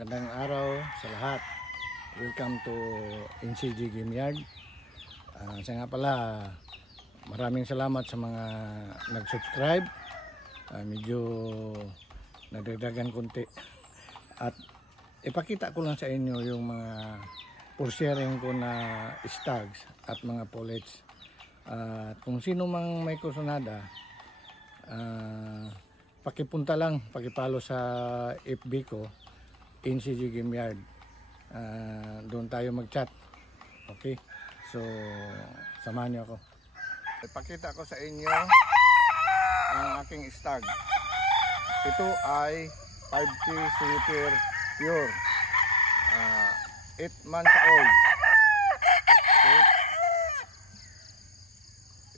Magandang araw sa lahat. Welcome to NCG Game Yard. Siya nga pala, maraming salamat sa mga nag-subscribe. Medyo nadagdagan konti. At ipakita ko lang sa inyo yung mga for sharing ko na stags at mga pullets. Kung sino mang may kusunada, pakipunta lang, pakipalo sa FB ko, NCG Game Yard. Doon tayo mag-chat. Okay? So, samahan niyo ako. Ipakita ko sa inyo ang aking stag. Ito ay 5K Sweeter Pure. 8 months old. Okay?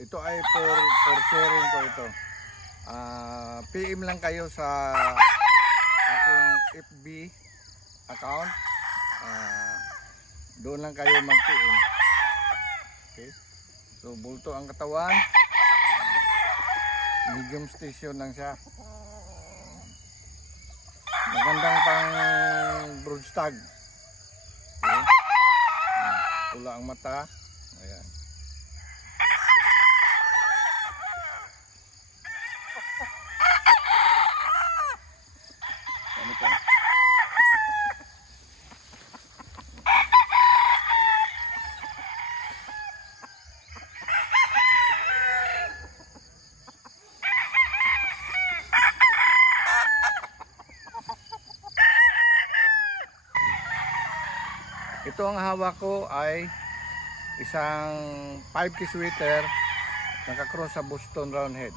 Ito ay for sharing ko ito. PM lang kayo sa aking FB account. Doon lang kayo mag-PM. Okay? So bulto ang katawan. Medium station lang siya. Magandang pang brood stag. Okay? Pula ang mata. Ayan. Ito. Ito ang hawak ko ay isang 5K Sweeter nakakross sa Boston Roundhead.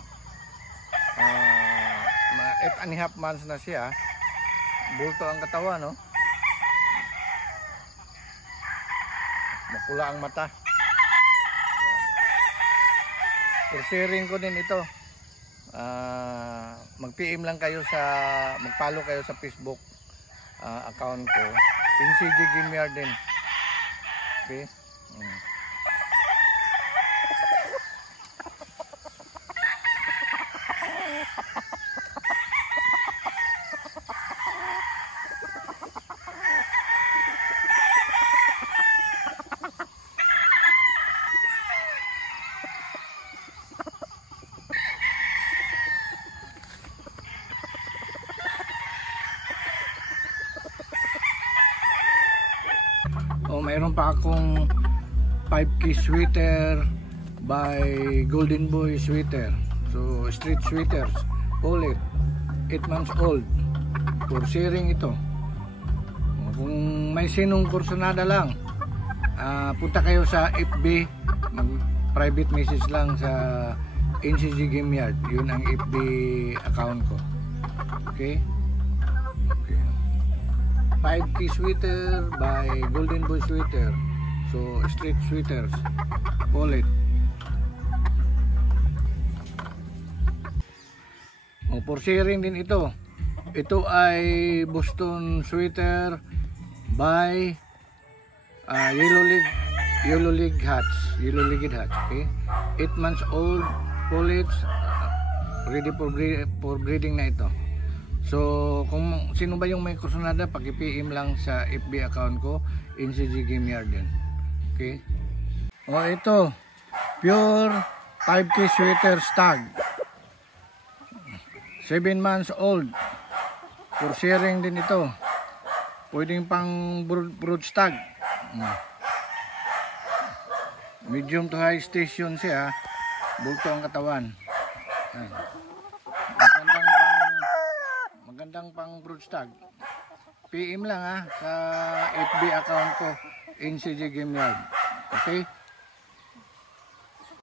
8.5 months na siya. Bulto ang katawan, no? Mapula ang mata. For sharing ko din ito. Mag-PM lang kayo sa, mag-follow kayo sa Facebook account ko. NCG Game Yard din. Okay? Mayroon pa akong 5K Sweeter by Golden Boy Sweeter. So street sweeters, pullet, 8 months old. For sharing ito. Kung may sinong kursunada lang, punta kayo sa FB, mag-private message lang sa NCG Game Yard. Yun ang FB account ko. Okay? 5K Sweeter by Golden Boy Sweeter. So street sweeters, pullet. For sharing din ito. Ito ay Boston Sweeter by Yellow Legged Hats. Okay? 8 months old, pullets, ready for breeding na ito. So kung sino ba yung may kusunada, paki-PM lang sa FB account ko, NCG Game Yard din. Okay? Ito, pure 5K Sweeter stag. 7 months old. For sharing din ito. Pwedeng pang brood stag. Medium to high station siya. Bulto ang katawan. Magandang pang brood stag. PM lang sa FB account ko, NCG Game Yard. Okay?